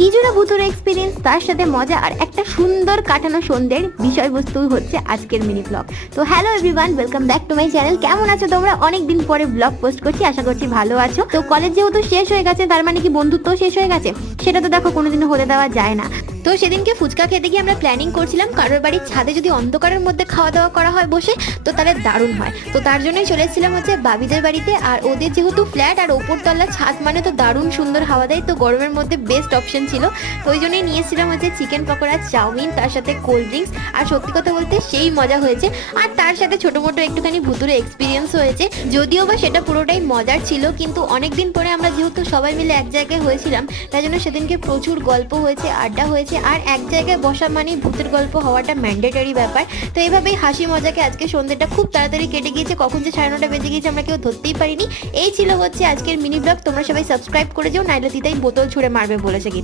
কিছুটা ভুতুরে এক্সপিরিয়েন্স, তার সাথে মজা আর একটা সুন্দর কাটানো সন্ধ্যের বিষয়বস্তু হচ্ছে আজকের মিনি ব্লগ। তো hello everyone, welcome back to my channel. কেমন আছো তোমরা? অনেকদিন পরে ব্লগ পোস্ট করছি, আশা করছি ভালো আছো। তো কলেজ যেহেতু শেষ হয়ে গেছে, তার মানে কি বন্ধুত্ব শেষ হয়ে গেছে? সেটা তো দেখো কোনোদিনও হতে দেওয়া যায় না। তো সেদিনকে ফুচকা খেতে গিয়ে আমরা প্ল্যানিং করছিলাম কারোর বাড়ির ছাদে যদি অন্ধকারের মধ্যে খাওয়া দাওয়া করা হয় বসে, তো তাহলে দারুণ হয়। তো তার জন্যই চলে এসেছিলাম হচ্ছে বাবিদের বাড়িতে। আর ওদের যেহেতু ফ্ল্যাট আর ওপরতলা ছাদ, মানে তো দারুণ সুন্দর হাওয়া দেয়, তো গরমের মধ্যে বেস্ট অপশন ছিল। তো ওই জন্যই নিয়েছিলাম হচ্ছে চিকেন পকোড়া, চাউমিন, তার সাথে কোল্ড ড্রিঙ্কস। আর সত্যি কথা বলতে সেই মজা হয়েছে। আর তার সাথে ছোট মোটো একটুখানি ভুতুরে এক্সপিরিয়েন্স হয়েছে, যদিও বা সেটা পুরোটাই মজার ছিল। কিন্তু অনেকদিন পরে আমরা যেহেতু সবাই মিলে এক জায়গায় হয়েছিলাম, তাই জন্য সেদিনকে প্রচুর গল্প হয়েছে, আড্ডা হয়েছে। আর এক জায়গায় বসা মানে ভূতের গল্প হওয়াটা ম্যান্ডেটরি ব্যাপার। তো এইভাবেই হাসি মজাকে আজকে সন্ধ্যেটা খুব তাড়াতাড়ি কেটে গিয়েছে। কখন যে 9:30 বেজে গিয়েছে আমরা কেউ ধরতেই পারিনি। এই ছিল হচ্ছে আজকের মিনি ব্লগ। তোমরা সবাই সাবস্ক্রাইব করে যাও, নাইলে দিদাই বোতল ছুঁড়ে মারবে বলেছে।